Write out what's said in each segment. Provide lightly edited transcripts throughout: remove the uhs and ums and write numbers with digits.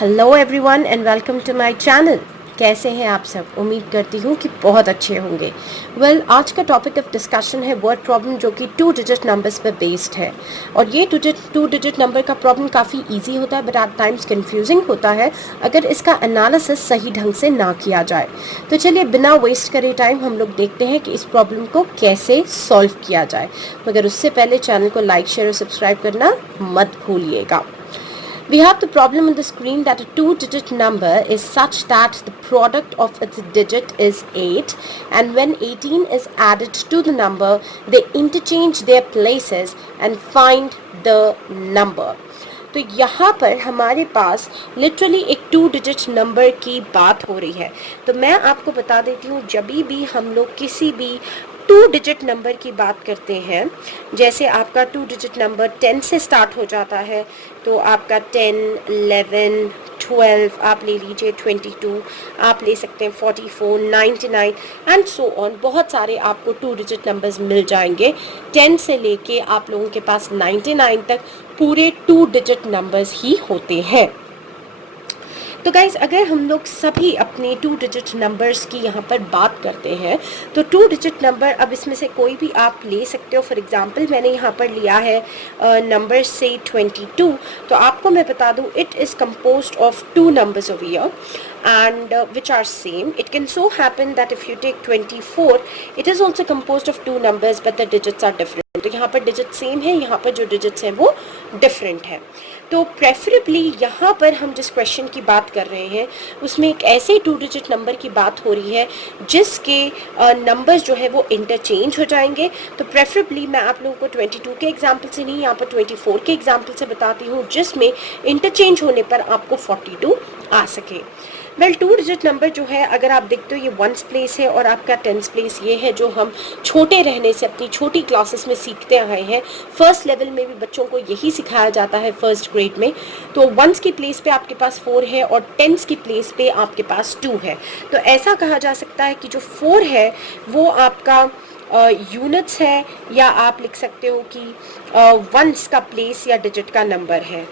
Hello everyone and welcome to my channel. कैसे हैं आप सब? उम्मीद करती हूँ कि बहुत अच्छे होंगे। आज का टॉपिक ऑफ डिस्कशन है वर्ड प्रॉब्लम, जो कि 2 डिजिट नंबर्स पर बेस्ड है। और ये टू डिजिट नंबर का प्रॉब्लम काफ़ी इजी होता है, बट एट टाइम्स कंफ्यूजिंग होता है अगर इसका एनालिसिस सही ढंग से ना किया जाए। तो चलिए बिना वेस्ट करे टाइम हम लोग देखते हैं कि इस प्रॉब्लम को कैसे सॉल्व किया जाए। मगर उससे पहले चैनल को लाइक, शेयर और सब्सक्राइब करना मत भूलिएगा। We have the problem on the screen that a 2-digit number is such that the product of its digit is 8, and when 18 is added to the number, they interchange their places and find the number. तो यहाँ पर हमारे पास literally एक 2 digit number की बात हो रही है। तो मैं आपको बता देती हूँ, जब भी हम लोग किसी भी 2 डिजिट नंबर की बात करते हैं, जैसे आपका 2 डिजिट नंबर 10 से स्टार्ट हो जाता है, तो आपका 10, 11, 12, आप ले लीजिए 22, आप ले सकते हैं 44, 99 एंड सो ऑन। बहुत सारे आपको 2 डिजिट नंबर्स मिल जाएंगे। 10 से लेके आप लोगों के पास 99 तक पूरे 2 डिजिट नंबर्स ही होते हैं। तो गाइज, अगर हम लोग सभी अपने 2 डिजिट नंबर्स की यहाँ पर बात करते हैं, तो 2 डिजिट नंबर, अब इसमें से कोई भी आप ले सकते हो। फॉर एग्जांपल मैंने यहाँ पर लिया है नंबर से 22, तो आपको मैं बता दूँ it is composed of 2 numbers over here and which are same. It can so happen that if you take 24, it is also composed of 2 numbers but the digits are different. तो यहाँ पर digit same है, यहाँ पर जो digits हैं वो different है। तो प्रेफरेबली यहाँ पर हम जिस क्वेश्चन की बात कर रहे हैं उसमें एक ऐसे 2 डिजिट नंबर की बात हो रही है जिसके नंबर्स जो है वो इंटरचेंज हो जाएंगे। तो प्रेफरेबली मैं आप लोगों को 22 के एग्जाम्पल से नहीं, यहाँ पर 24 के एग्जाम्पल से बताती हूँ, जिसमें इंटरचेंज होने पर आपको 42 आ सके। 2 डिजिट नंबर जो है, अगर आप देखते हो, ये 1s प्लेस है और आपका 10s प्लेस ये है, जो हम छोटे रहने से अपनी छोटी क्लासेस में सीखते आए हैं। फर्स्ट लेवल में भी बच्चों को यही सिखाया जाता है, फर्स्ट ग्रेड में। तो 1s की प्लेस पे आपके पास 4 है और 10s की प्लेस पे आपके पास 2 है। तो ऐसा कहा जा सकता है कि जो 4 है वो आपका यूनिट्स है, या आप लिख सकते हो कि 1s का प्लेस या डिजिट का नंबर है।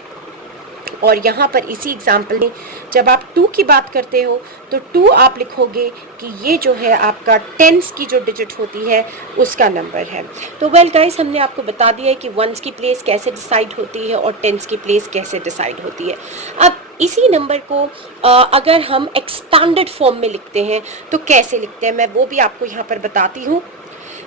और यहाँ पर इसी एग्जाम्पल में जब आप 2 की बात करते हो तो 2 आप लिखोगे कि ये जो है आपका 10s की जो डिजिट होती है उसका नंबर है। तो गाइस, हमने आपको बता दिया है कि 1s की प्लेस कैसे डिसाइड होती है और 10s की प्लेस कैसे डिसाइड होती है। अब इसी नंबर को अगर हम एक्सपैंडेड फॉर्म में लिखते हैं तो कैसे लिखते हैं, मैं वो भी आपको यहाँ पर बताती हूँ।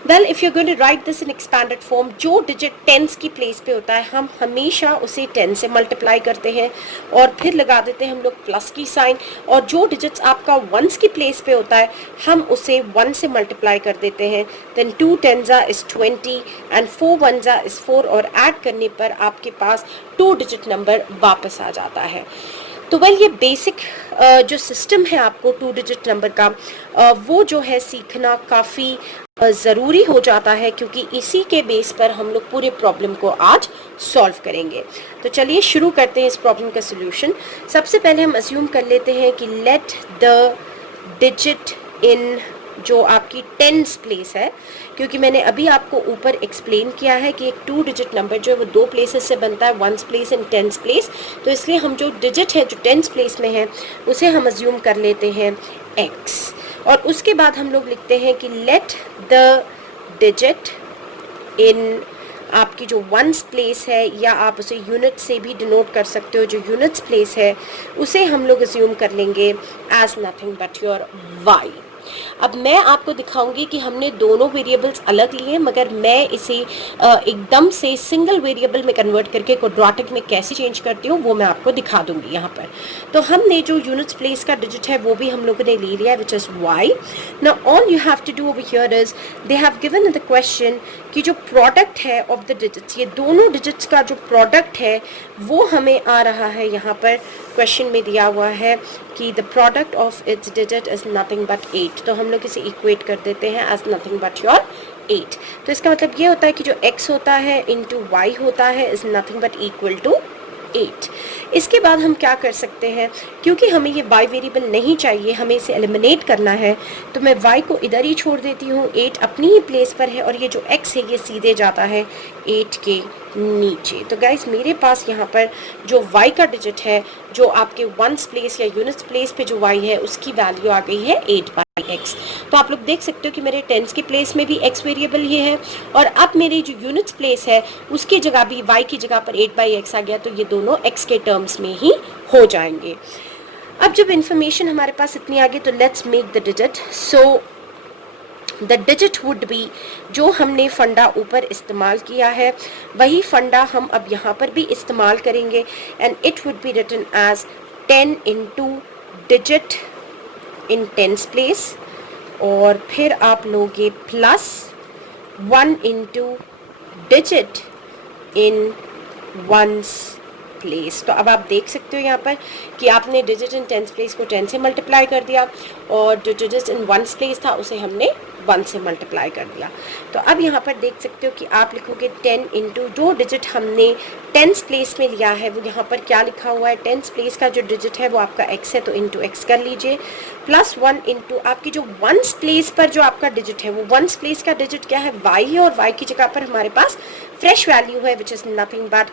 if you're going to write this in expanded form, जो डिजिट 10s की प्लेस पे होता है हम हमेशा उसे 10 से मल्टीप्लाई करते हैं और फिर लगा देते हैं हम लोग प्लस की साइन, और जो डिजिट्स आपका 1s की प्लेस पे होता है हम उसे 1 से मल्टीप्लाई कर देते हैं। Then 2 10s is 20 and 4 1s is 4, और ऐड करने पर आपके पास 2 डिजिट नंबर वापस आ जाता है। तो ये बेसिक जो सिस्टम है आपको 2 डिजिट नंबर का, वो जो है सीखना काफ़ी ज़रूरी हो जाता है, क्योंकि इसी के बेस पर हम लोग पूरे प्रॉब्लम को आज सॉल्व करेंगे। तो चलिए शुरू करते हैं इस प्रॉब्लम का सोल्यूशन। सबसे पहले हम अज्यूम कर लेते हैं कि लेट द डिजिट इन जो आपकी 10s प्लेस है, क्योंकि मैंने अभी आपको ऊपर एक्सप्लेन किया है कि एक 2 डिजिट नंबर जो है वो 2 प्लेसेस से बनता है, 1s place and 10s place. तो इसलिए हम जो डिजिट है जो 10s प्लेस में है उसे हम अज्यूम कर लेते हैं x, और उसके बाद हम लोग लिखते हैं कि लेट द डिजिट इन आपकी जो 1s प्लेस है, या आप उसे यूनिट से भी डिनोट कर सकते हो, जो यूनिट्स प्लेस है उसे हम लोग अज्यूम कर लेंगे as nothing but your y। अब मैं आपको दिखाऊंगी कि हमने दोनों वेरिएबल्स अलग लिए, मगर मैं इसे एकदम से सिंगल वेरिएबल में कन्वर्ट करके क्वाड्रेटिक में कैसे चेंज करती हूँ वो मैं आपको दिखा दूंगी यहाँ पर। तो हमने जो यूनिट्स प्लेस का डिजिट है वो भी हम लोगों ने ले लिया है, which is y। Now all you have to do over here is they have given in the question कि जो प्रोडक्ट है ऑफ द डिजिट्स, ये दोनों डिजिट्स का जो प्रोडक्ट है वो हमें आ रहा है। यहाँ पर क्वेश्चन में दिया हुआ है कि the product of its digit is nothing but 8, तो हम लोग इसे इक्वेट कर देते हैं एज नथिंग बट योर 8। तो इसका मतलब ये होता है कि जो x होता है इंटू y होता है is nothing but equal to 8। इसके बाद हम क्या कर सकते हैं, क्योंकि हमें ये y वेरिएबल नहीं चाहिए, हमें इसे एलिमिनेट करना है, तो मैं y को इधर ही छोड़ देती हूँ, 8 अपनी ही प्लेस पर है, और ये जो x है ये सीधे जाता है 8 के नीचे। तो गाइस मेरे पास यहाँ पर जो y का डिजिट है, जो आपके वंस प्लेस या यूनिट्स प्लेस पे जो y है उसकी वैल्यू आ गई है 8/x। तो आप लोग देख सकते हो कि मेरे टेंस के प्लेस में भी x वेरिएबल ये है, और अब मेरी जो यूनिट्स प्लेस है उसकी जगह भी y की जगह पर 8/x आ गया, तो ये दोनों x के टर्म्स में ही हो जाएंगे। अब जब इंफॉर्मेशन हमारे पास इतनी आ गई तो let's make the digit. So the digit would be, जो हमने फंडा ऊपर इस्तेमाल किया है वही फंडा हम अब यहाँ पर भी इस्तेमाल करेंगे, and it would be written as 10 into digit in tens place, और फिर आप लोगे plus 1 into digit in ones place. तो अब आप देख सकते हो यहाँ पर कि आपने डिजिट इन टेंस प्लेस को 10 से मल्टीप्लाई कर दिया, और जो डिजिट इन वंस प्लेस था उसे हमने 1 से मल्टीप्लाई कर दिया। तो अब यहाँ पर देख सकते हो कि आप लिखोगे 10 इंटू जो डिजिट हमने टेंस प्लेस में लिया है वो यहाँ पर क्या लिखा हुआ है, टेंस प्लेस का जो डिजिट है वो आपका x है, तो इंटू x कर लीजिए, प्लस 1 इंटू आपकी जो वंस प्लेस पर जो आपका डिजिट है वो वंस प्लेस का डिजिट क्या है, y है, और y की जगह पर हमारे पास फ्रेश वैल्यू है which is nothing but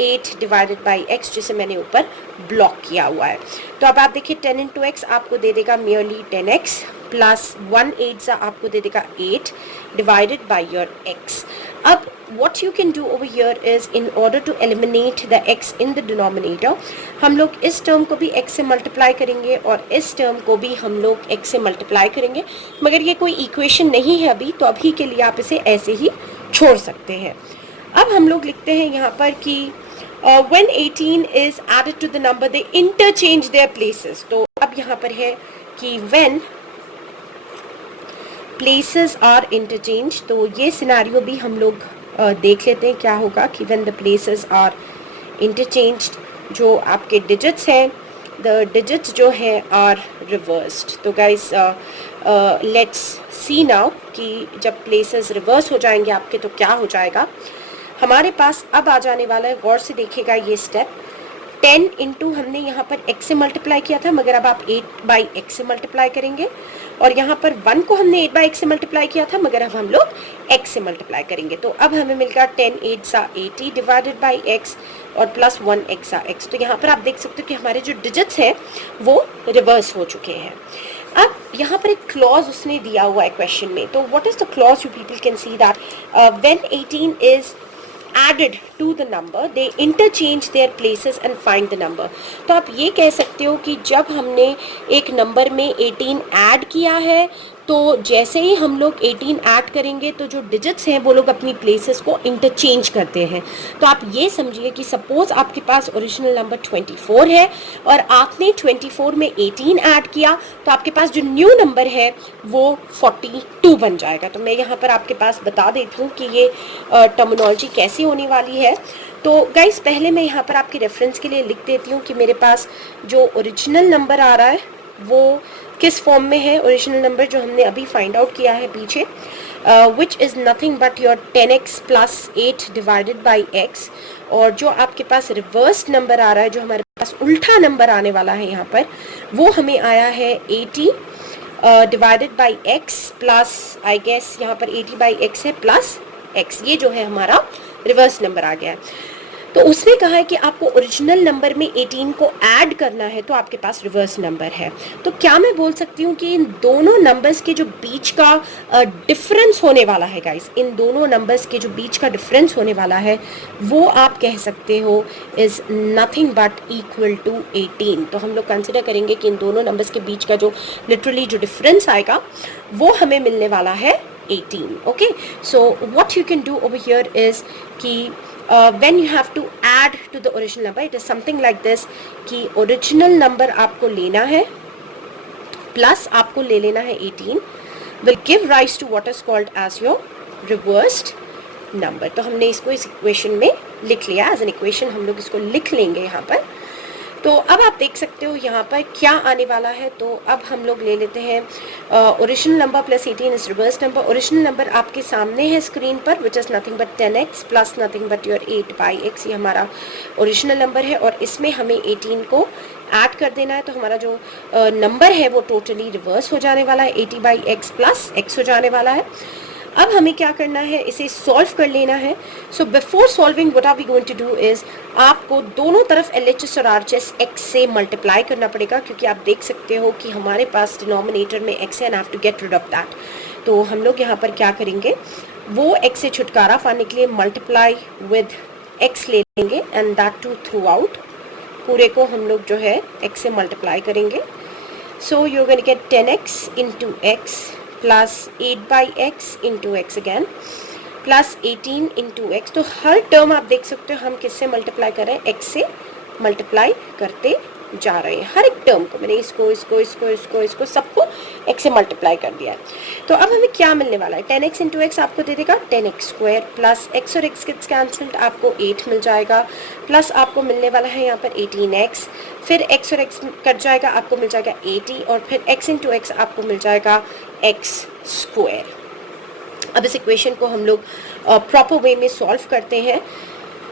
8/x, जिसे मैंने ऊपर ब्लॉक किया हुआ है। तो अब आप देखिए 10 इंटू एक्स आपको दे देगा merely 10x, प्लस 1 8 आपको दे देगा 8 डिवाइडेड बाई योर x। अब what you can do over here is, in order to eliminate the x in the denominator, हम लोग इस टर्म को भी x से मल्टीप्लाई करेंगे और इस टर्म को भी हम लोग x से मल्टीप्लाई करेंगे, मगर ये कोई इक्वेशन नहीं है अभी, तो अभी के लिए आप इसे ऐसे ही छोड़ सकते हैं। अब हम लोग लिखते हैं यहाँ पर कि when 18 is added to the number they interchange their places। तो अब यहाँ पर है कि when places are interchanged, तो ये सिनारियो भी हम लोग देख लेते हैं क्या होगा कि when the places are interchanged, जो आपके digits हैं the digits जो है are reversed। तो guys let's see now कि जब places reverse हो जाएंगे आपके तो क्या हो जाएगा। हमारे पास अब आ जाने वाला है, गौर से देखिएगा ये स्टेप, 10 इंटू हमने यहाँ पर x से मल्टीप्लाई किया था, मगर अब आप 8/x से मल्टीप्लाई करेंगे, और यहाँ पर 1 को हमने 8/x से मल्टीप्लाई किया था, मगर अब हम लोग x से मल्टीप्लाई करेंगे। तो अब हमें मिलगा 10 8 80 डिवाइडेड बाई x और प्लस 1 x। तो यहाँ पर आप देख सकते हो कि हमारे जो डिजिट्स हैं वो रिवर्स हो चुके हैं। अब यहाँ पर एक क्लॉज उसने दिया हुआ है क्वेश्चन में, तो what is the clause, you people can see that when 18 is added to the number they interchange their places and find the number। तो आप ये कह सकते हो कि जब हमने एक नंबर में 18 ऐड किया है, तो जैसे ही हम लोग 18 ऐड करेंगे तो जो डिजिट्स हैं वो लोग अपनी प्लेसेस को इंटरचेंज करते हैं। तो आप ये समझिए कि सपोज आपके पास ओरिजिनल नंबर 24 है और आपने 24 में 18 ऐड किया, तो आपके पास जो न्यू नंबर है वो 42 बन जाएगा। तो मैं यहाँ पर आपके पास बता देती हूँ कि ये टर्मिनोलॉजी कैसी होने वाली है। तो गाइस पहले मैं यहाँ पर आपके रेफरेंस के लिए लिख देती हूँ कि मेरे पास जो ओरिजिनल नंबर आ रहा है वो किस फॉर्म में है। ओरिजिनल नंबर जो हमने अभी फाइंड आउट किया है पीछे, which is nothing but your 10x plus 8 divided by x, और जो आपके पास रिवर्स नंबर आ रहा है, जो हमारे पास उल्टा नंबर आने वाला है यहाँ पर, वो हमें आया है 80 divided by x plus, I guess यहाँ पर 80/x है प्लस x, ये जो है हमारा रिवर्स नंबर आ गया है। तो उसने कहा है कि आपको ओरिजिनल नंबर में 18 को ऐड करना है, तो आपके पास रिवर्स नंबर है। तो क्या मैं बोल सकती हूँ कि इन दोनों नंबर्स के जो बीच का डिफरेंस होने वाला है गाइस, इन दोनों नंबर्स के जो बीच का डिफरेंस होने वाला है वो आप कह सकते हो is nothing but equal to 18। तो हम लोग कंसिडर करेंगे कि इन दोनों नंबर्स के बीच का जो लिटरली जो डिफरेंस आएगा वो हमें मिलने वाला है 18। Okay, so what you can do over here is कि when you have to add to the original number, it is something like this कि original number आपको लेना है प्लस आपको ले लेना है 18 will give rise to what is called as your reversed number। तो हमने इसको इस इक्वेशन में लिख लिया, एज एन इक्वेशन हम लोग इसको लिख लेंगे यहाँ पर। तो अब आप देख सकते हो यहाँ पर क्या आने वाला है। तो अब हम लोग ले लेते हैं original number plus 18 is reverse number. Original number आपके सामने है स्क्रीन पर, which is nothing but 10x plus nothing but your 8/x, ये हमारा ओरिजिनल नंबर है, और इसमें हमें 18 को ऐड कर देना है। तो हमारा जो नंबर है वो टोटली रिवर्स हो जाने वाला है, 80/x प्लस x हो जाने वाला है। अब हमें क्या करना है, इसे सॉल्व कर लेना है. So before solving what are we going to do is, आपको दोनों तरफ LHS और RHS x से मल्टीप्लाई करना पड़ेगा, क्योंकि आप देख सकते हो कि हमारे पास डिनोमिनेटर में x है and have to get rid of that. तो हम लोग यहाँ पर क्या करेंगे, वो x से छुटकारा पाने के लिए मल्टीप्लाई विद x ले लेंगे and that too throughout. पूरे को हम लोग जो है x से मल्टीप्लाई करेंगे. So you are going to get 10x into x plus 8/x into x again plus 18 into x. तो हर टर्म आप देख सकते हो हम किससे मल्टीप्लाई कर रहे हैं, x से मल्टीप्लाई करते जा रहे हैं. हर एक टर्म को मैंने इसको सबको x से मल्टीप्लाई कर दिया है. तो अब हमें क्या मिलने वाला है, 10x इंटू x आपको दे देगा 10x स्क्वायर प्लस x और x गेट्स कैंसल्ड, आपको 8 मिल जाएगा. प्लस आपको मिलने वाला है यहाँ पर 18x, फिर x और x कट जाएगा, आपको मिल जाएगा 80 और फिर x इंटू x आपको मिल जाएगा x स्क्वायर. अब इस इक्वेशन को हम लोग प्रॉपर वे में सॉल्व करते हैं.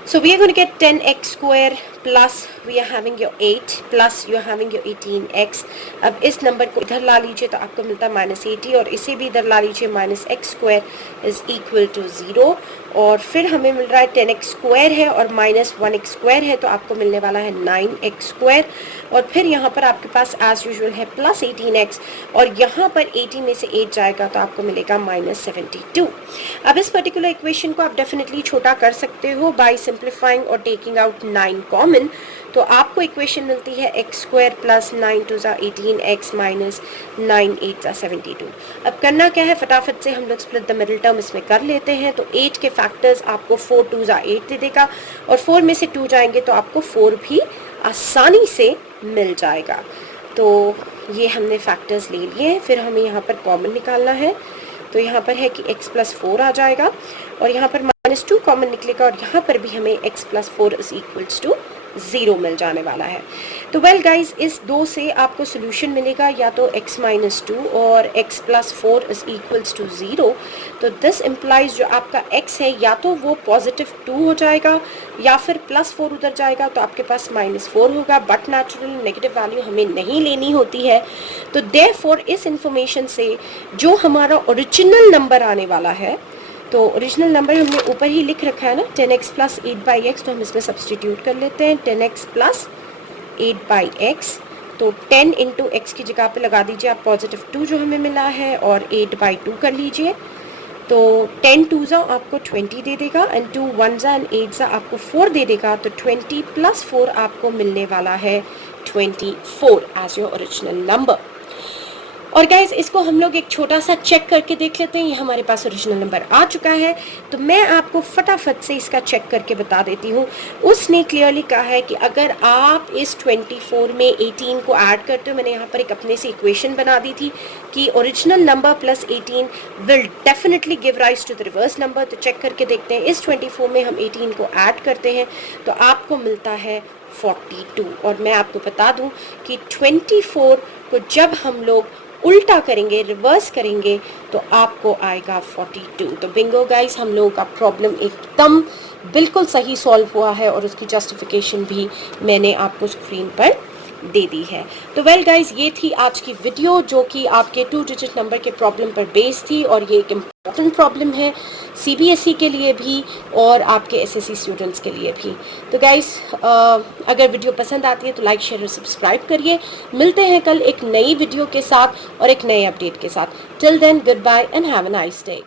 So we are going to get 10x square plus we are having your 8 plus you are having your 18x. अब इस नंबर को इधर ला लीजिए तो आपको मिलता है -80 और इसे भी इधर ला लीजिए, -x square is equal to 0. और फिर हमें मिल रहा है 10x स्क्वायर है और -1x स्क्वायर है, तो आपको मिलने वाला है 9x स्क्वायर. और फिर यहाँ पर आपके पास एज यूजुअल है प्लस 18x और यहाँ पर 80 में से 8 जाएगा तो आपको मिलेगा -72. अब इस पर्टिकुलर इक्वेशन को आप डेफिनेटली छोटा कर सकते हो बाय सिंप्लीफाइंग और टेकिंग आउट 9 कॉमन. तो आपको इक्वेशन मिलती है x square plus 9 2 18x minus 9 8 72. अब करना क्या है, फटाफट से हम लोग स्प्लिट द मिडिल टर्म इसमें कर लेते हैं. तो 8 के फैक्टर्स आपको 4 2 8 दे देगा और 4 में से 2 जाएंगे तो आपको 4 भी आसानी से मिल जाएगा. तो ये हमने फैक्टर्स ले लिए हैं. फिर हमें यहाँ पर कॉमन निकालना है. तो यहाँ पर है कि x प्लस 4 आ जाएगा और यहाँ पर -2 कॉमन निकलेगा और यहाँ पर भी हमें x plus 4 is equals to 0 मिल जाने वाला है. तो वेल गाइज, इस 2 से आपको सोल्यूशन मिलेगा या तो x माइनस 2 और x plus 4 is equals to 0. तो दिस इम्प्लाइज जो आपका x है या तो वो पॉजिटिव 2 हो जाएगा या फिर प्लस 4 उधर जाएगा तो आपके पास -4 होगा. बट नेचुरल नेगेटिव वैल्यू हमें नहीं लेनी होती है. तो देयरफॉर इस इंफॉर्मेशन से जो हमारा ओरिजिनल नंबर आने वाला है, तो ओरिजिनल नंबर हमने ऊपर ही लिख रखा है ना 10x प्लस 8/x, तो हम इसमें सब्सटीट्यूट कर लेते हैं 10x प्लस 8/x. तो 10 इंटू एक्स की जगह पे लगा दीजिए आप पॉजिटिव 2 जो हमें मिला है और 8/2 कर लीजिए. तो 10 2 आपको 20 दे देगा एंड 2 1 एंड 8 आपको 4 दे देगा. तो 20 प्लस 4 आपको मिलने वाला है 24 एज योर ओरिजिनल नंबर. और गाइज, इसको हम लोग एक छोटा सा चेक करके देख लेते हैं. ये हमारे पास ओरिजिनल नंबर आ चुका है, तो मैं आपको फटाफट से इसका चेक करके बता देती हूँ. उसने क्लियरली कहा है कि अगर आप इस 24 में 18 को ऐड करते हो, मैंने यहाँ पर एक अपने से इक्वेशन बना दी थी कि original number plus 18 will definitely give rise to the reverse number. तो चेक करके देखते हैं. इस 24 में हम 18 को ऐड करते हैं तो आपको मिलता है 42. और मैं आपको बता दूं कि 24 को जब हम लोग उल्टा करेंगे, रिवर्स करेंगे, तो आपको आएगा 42. तो बिंगो गाइस, हम लोगों का प्रॉब्लम एकदम बिल्कुल सही सॉल्व हुआ है और उसकी जस्टिफिकेशन भी मैंने आपको स्क्रीन पर दे दी है. तो वेल गाइस, ये थी आज की वीडियो जो कि आपके 2 डिजिट नंबर के प्रॉब्लम पर बेस्ड थी और ये एक इम्पॉर्टेंट प्रॉब्लम है CBSE के लिए भी और आपके SSC स्टूडेंट्स के लिए भी. तो गाइस, अगर वीडियो पसंद आती है तो लाइक शेयर और सब्सक्राइब करिए. मिलते हैं कल एक नई वीडियो के साथ और एक नए अपडेट के साथ. Till then, good bye and have a nice day.